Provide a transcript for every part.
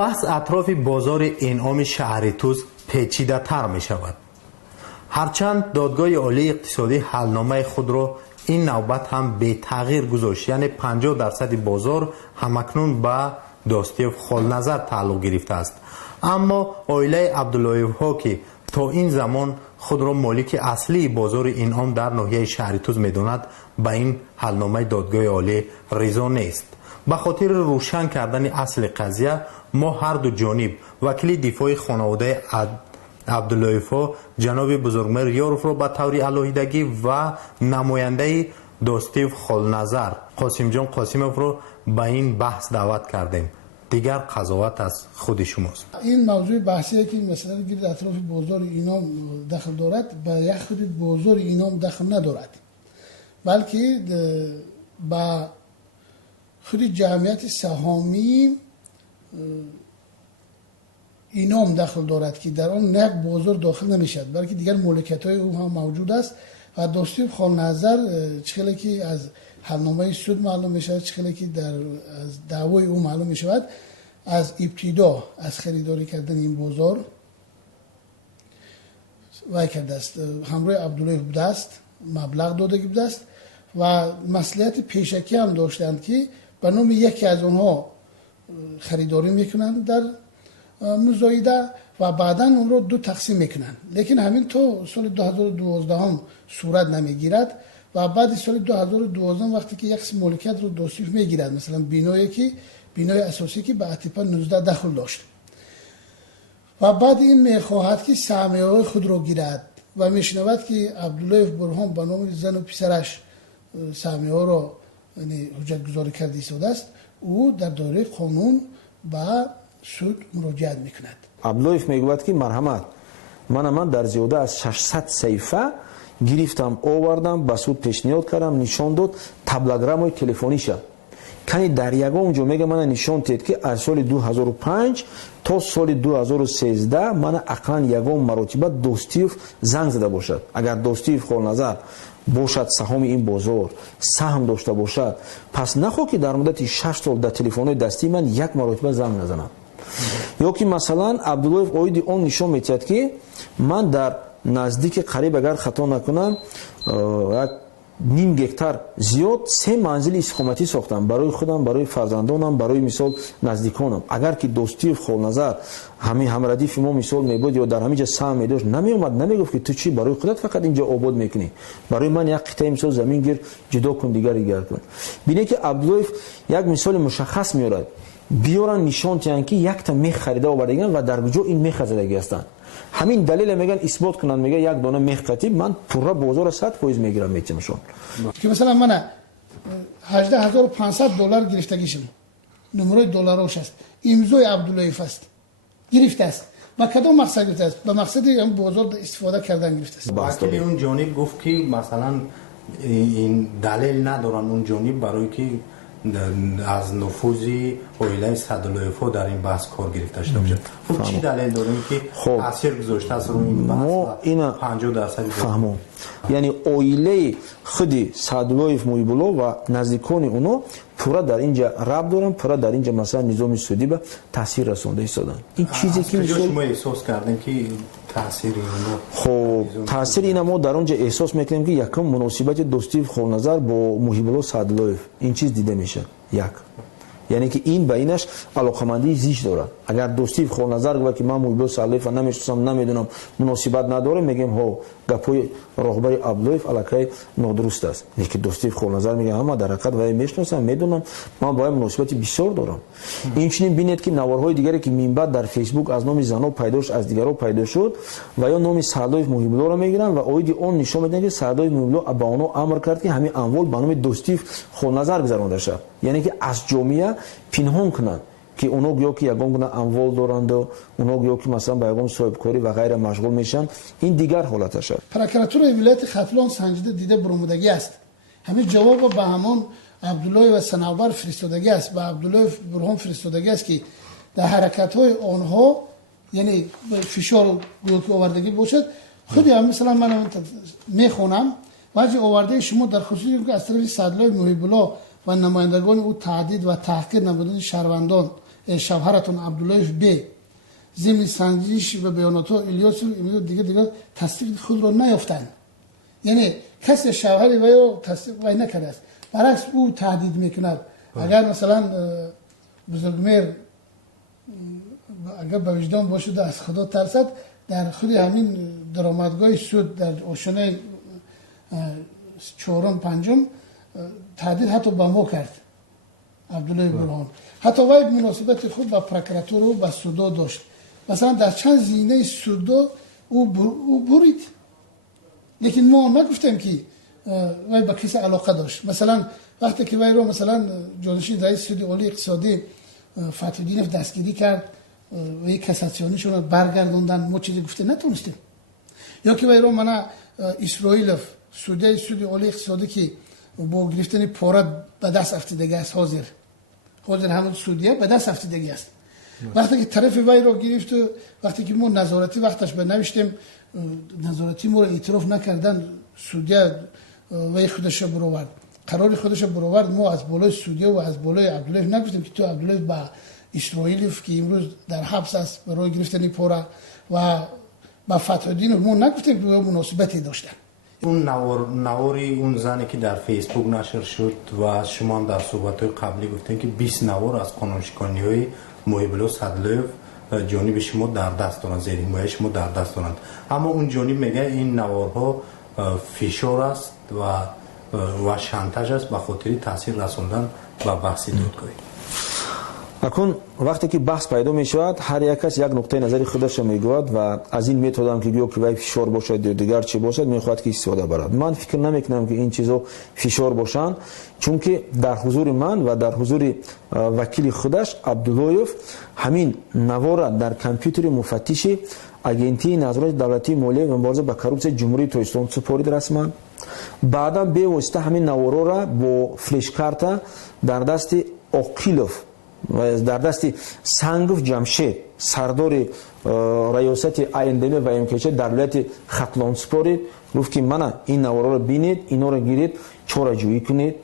بحث اطراف بازار انعام شهریتوز پیچیده تر می شود. هرچند دادگاه عالی اقتصادی حلنامه خود را این نوبت هم به تغییر گذاشت، یعنی 50% بازار همکنون به داستیف خالنظر تعلق گرفته است. اما عائله عبداللهیف ها که تا این زمان خود را مالک اصلی بازار انعام در ناحیه شهریتوز می‌داند، به این حلنامه دادگاه عالی رضا نیست. به خاطر روشن کردن اصل قضیه ما هر دو جانب وکیل دفاع خانواده عبداللهیف جناب بزرگمهر یاروف را به طور علاهیدگی و نماینده داستیف خالنظر قاسم جان قاسموف را به این بحث دعوت کردیم. دیگر قضاوت از خود شماست. این موضوع بحثی که مثلا گرد اطراف بازار اینام دخل دارد، به یک خود بازار اینام دخل ندارد، بلکه با خود جمعیت سهامی اینام دخل دارد که در آن یک بازار داخل نمیشد، بلکه دیگر مالکیت های او هم موجود است و داستیف خالنظر چخیلی که از حلنامه سود معلوم می شود، چخیلی که از دعوای او معلوم می شود، از ابتدا از خریداری کردن این بازار وای کرده است، همراه عبداللهیف بوده است، مبلغ داده بوده است و مصلحت پیشکی هم داشتند که به نام یکی از اونها خریداری میکنند در مزایده و بعدا اون رو دو تقسیم میکنند. لیکن همین تو سال 2012 هم صورت نمیگیرد و بعد سال 2012 وقتی که یک مالکیت رو داستیف میگیرد، مثلا بینای اساسی که به اتیپا 19 دخل داشت و بعد این میخواهد که سهمیه خود رو گیرد و میشنود که عبداللهیف برهان به نام زن و پسرش سهمیه رو حجت گذاری کرده ایستاده است، او در دایره قانون به سود مراجعت میکند. عبداللهیف میگوید که مرحمت من در زیاده از 600 صفحه گرفتم آوردم به سود پیشنهاد کردم، نشان داد تبلگرام تلفنی شد کنی در یگا اونجا میگه من نشان داد که از سال 2005 تا سال 2013 من اقلا یگان مراتبه داستیف زنگ زده باشد. اگر داستیف خالنظر باشد سهام این بازار سهم داشته باشد، پس نخواه که در مدت 6 سال در تلفن دستی من یک مراتبه زنگ نزنم. یا که مثلا عبداللهیف اویدی اون نشان میتید که من در نزدیک قریب اگر خطا نکنم نیم گکتار زیاد 3 منزل استقامتی ساختم برای خودم، برای فرزندانم، برای مثال نزدیکانم. اگر که داستیف خالنظر همین همردیف ما مثال میبود یا در همینجا سهم میداشت، نمیومد نمیگفت که تو چی برای خودت فقط اینجا آباد میکنی، برای من یک قطعه مثال زمین گیر جدا کن دیگری گرد کن. ببینید که عبداللهیف یک مثال مشخص میارد، بیارن نشان دهن که یک تا میخ خریده آوردگان و در وجود این میخ زدگی هستند. همین دلیل میگن اثبات کنن، میگه یک دانه میخ قطعی من پورا بازار 100% میگیرم میتونشون که مثلا من 18500 دلار گرفتگیشم، نمره دلاروش است، امضای عبداللهیف است، گرفته است. با کدام مقصد گرفته است؟ به مقصد این بازار استفاده کردن گرفته است. وکیل اون جانب گفت که مثلا این دلیل ندارن اون جانب برای که از نفوذی عائله صداللهیف در این بحث کار گرفته شده باشه. خب چی دلیل داریم که تاثیر گذاشته است روی این بحث و 50% فهمم؟ یعنی عائله خود صداللهیف محیب‌الله و نزدیکان اونا پورا در اینجا رب دارن، پورا در اینجا مثلا نظام سودی به تاثیر رسونده ایستادن. این چیزی که شما احساس کردیم که تاثیر اینو خب تاثیر اینا ما در اونجا احساس میکنیم که یکم مناسبت داستیف خالنظر با محیب‌الله صداللهیف این چیز دیده میشه. یک یعنی که این بینش علاقمندی زیش داره. اگر داستیف خالنظر گفت که من محیب‌الله صداللهیف نمیشناسم نمیدونم مناسبت نداره، میگیم ها گپای راهبر عبداللهیف الکی نادرست است. که داستیف خالنظر میگه ما در حقیقت وای میشناسم میدونم من با مناسبتی بسیار دارم. این چنین بینید که نوارهای دیگری که منبع در فیسبوک از نام زنا پیدا شد، از دیگران پیدا شد و یا نام صداللهیف محیب‌الله را میگیرن و اوید اون نشون میدن که صداللهیف محیب‌الله به اونها امر کرد که همین اموال به نام داستیف خالنظر گذرانده شد. یعنی که از جامعه پنهان کنند که اونا گویا که یگان گونه اموال دارند و اونا گویا که مثلا به یگان صاحبکاری و غیره مشغول میشن. این دیگر حالتش است. پروکراتور ولایت ختلان سنجیده دیده برآمدگی است. همین جواب به همان عبدالله و صنوبر فرستادگی است، به عبدالله برهان فرستادگی است که در حرکت های آنها یعنی فشار گویا که آوردگی باشد. خودی هم مثلا من میخونم وجه آورده شما در خصوصی که از طرف صداللهیف محیب‌الله و نمایندگان او تعدید و تحقیر نمودن شهروندان شوهرتون عبدالله بی ضمن سنجش و بیانات الیاس دیگه تصدیق خود را نیافتند. یعنی کسی شوهر وی را تصدیق وی نکرده است، برعکس او تهدید میکند. اگر مثلا بزرگمیر اگر به وجدان باشد از خدا ترسد، در خود همین درآمدگاه سود در آشنای چهارم پنجم تهدید حتی به ما کرد عبدالله برهان. حتی وی مناسبت خود با پروکراتور و با سودا داشت. مثلا در چند زینه سودا او برید، لیکن ما نگفتیم که وی به کسی علاقه داشت. مثلا وقتی که وی رو مثلا جانشین رئیس سود عالی اقتصادی فتح‌الدین دستگیری کرد و یک کساسیونیشون رو برگردوندن، ما چیزی گفته نتونستیم. یا که وی رو من اسرائیلوف سود عالی اقتصادی که با گرفتن پاره به دست افتادگی است، حاضر همون سودیه به دست افتادگی است. وقتی که طرف وی رو گرفت و وقتی که ما نظارتی وقتش بنوشتیم نظارتی ما رو اعتراف نکردن، سودیه وی خودش برآورد، قرار خودش برآورد. ما از بالای سودیه و از بالای عبدالله نگفتیم که تو عبدالله با اسرائیل که امروز در حبس است برای گرفتن پاره و با فتح‌الدین ما نگفتیم که مناسبتی داشتن. اون نواری اون زنی که در فیسبوک نشر شد و شما هم در صحبت‌های قبلی گفتین که 20 نوار از قانونشکنی‌های محب الله صدرلویف جانب شما در دست دارند، زیر حمایت شما در دست دارند، اما اون جانب میگه این نوارها فشار است و شانتاژ است به خاطر تاثیر رساندن به بحث دادگاهی. اکنون وقتی که بحث پیدا می شود هر یک کس یک نقطه نظری خودش را میگوید و از این متد که گویا که وی فشار باشد یا دیگر چی باشد میخواد که استفاده برد. من فکر نمیکنم که این چیزا فشار باشند، چون که در حضور من و در حضور وکیل خودش عبداللهیف همین نوار در کامپیوتر مفتش اجنسی نظارت دولتی مالیه و مبارزه با کروپسیون جمهوری تاجیکستان سپرید رسما. بعدا به واسطه همین نوار را با فلش کارت در دست اوکیلوف و در دست سنگوف جمشید سردار ریاست آیندمه و امکیچ در ولایت ختلان سپرید، گفت که من این نوارا رو بینید، اینا رو گیرید، چاره‌جویی کنید.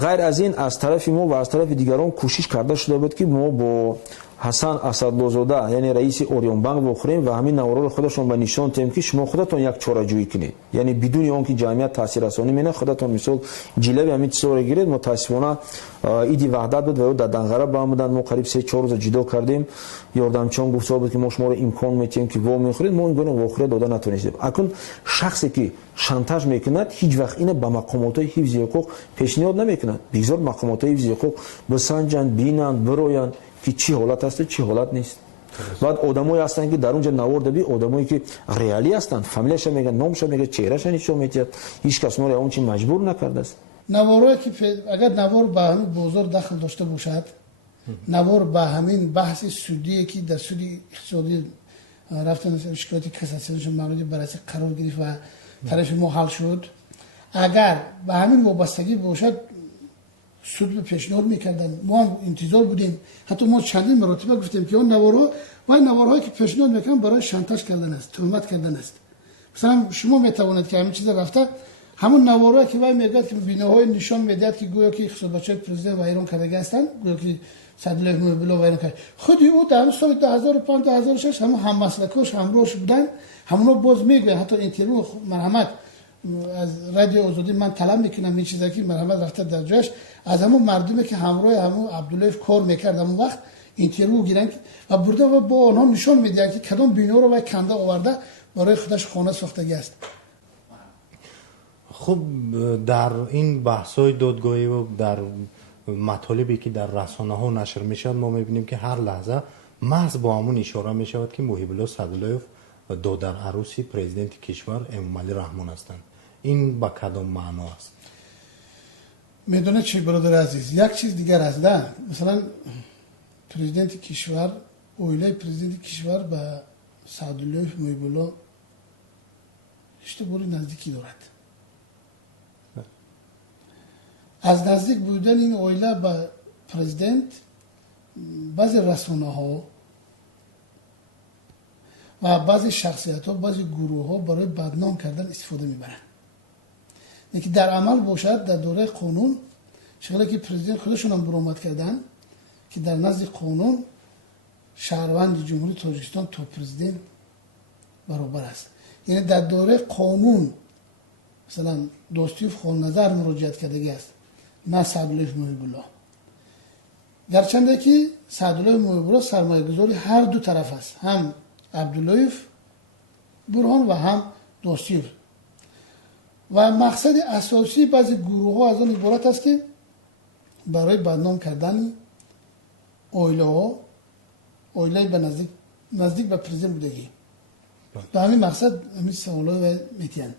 غیر از این از طرف ما و از طرف دیگران کوشش کرده شده بود که ما با حسن اسدالله‌زاده یعنی رئیس اوریون بانک بخوریم و همین نوارا رو خودشون به نشان دهیم که شما خودتون یک چاره‌جویی کنید، یعنی بدون آنکه جمعیت تاثیر رسانی منه خودتون مثال جلوی همین چیزا رو گیرید. متاسفانه ایدی وحدت بود و در دنغره با هم بودن، ما قریب 3-4 روز جدا کردیم. یاردمچان گفت بود که ما شما رو امکان میتیم که وا میخورید، ما این گونه واخره داده نتونستیم. اکنون شخصی که شانتاژ میکند هیچ وقت اینه به مقامات حفظ حقوق پیشنهاد نمیکند. بگذار مقامات حفظ حقوق بسنجند، بینند، برویند که چی حالت هست چی حالت نیست. بعد آدمایی هستن که در اونجا نوارده بی آدمایی که ریالی هستند، فامیلش میگن، نامش میگه، چهرهش نشون میده، هیچ کس ما رو اون چی مجبور نکرده است. نوارایی که اگر نوار به همین بازار دخل داشته باشد، نوار به همین بحث سودی که در سود اقتصادی رفتن شکایت کساسیونش مورد بررسی قرار گرفت و طرف ما حل شد، اگر به همین وابستگی باشد سود به پیشنهاد میکردن، ما هم انتظار بودیم. حتی ما چندین مرتبه گفتیم که اون نوارهایی که پیشنهاد میکنن برای شانتاژ کردن است، تهمت کردن است. مثلا شما میتوانید که همین چیز رفته همون نوارهایی که وای میگه که بیناهای نشان میدهد که گویا که اقتصادچه پرزیدنت و ایران کرده هستند، گویا که صدر بلا و ایران کرد. خودی او در سال 2005 2006 هم مسلکاش همراهش بودن، همونا باز میگن. حتی اینترویو مرحمت از رادیو آزادی من طلب میکنم این چیزا که مرحمت رفته در جاش از همون مردمی که همراه همون عبدالله کار میکرد همون وقت اینترویو گیرن و برده و با آنها نشان میدن که کدام بینا رو و کنده آورده برای خودش خانه ساختگی است. خب در این بحث‌های دادگاهی و در مطالبی که در رسانه‌ها نشر میشد ما میبینیم که هر لحظه محض با همون اشاره میشود که محب الله صدرلویف دادر عروسی پرزیدنت کشور امامعلی رحمان هستند. این با کدام معنا است؟ میدونه چی برادر عزیز، یک چیز دیگر است. نه مثلا پرزیدنت کشور اویله پرزیدنت کشور به صدرلویف محب الله اشتباهی نزدیکی دارد. از نزدیک بودن این اویله به پرزیدنت بعضی رسانه‌ها و بعضی شخصیت‌ها بعضی گروه‌ها برای بدنام کردن استفاده می‌برند. یکی در عمل باشد در دوره قانون شغلی که پرزیدنت خودشون هم برآمد کردن که در نزد قانون شهروند جمهوری تاجیکستان تا پرزیدنت برابر است. یعنی در دوره قانون مثلا دوستیوف خان نظر مراجعت کرده است، نه سعدالله محب الله، گرچنده که سعدالله محب الله سرمایه گذاری هر دو طرف است، هم عبدالله برهان و هم دوستیوف. و مقصد اساسی بعضی گروه ها از آن عبارت است که برای بدنام کردن اویله به نزدیک به پرزیدنت بودگی. به همین مقصد همین سوالات میتین.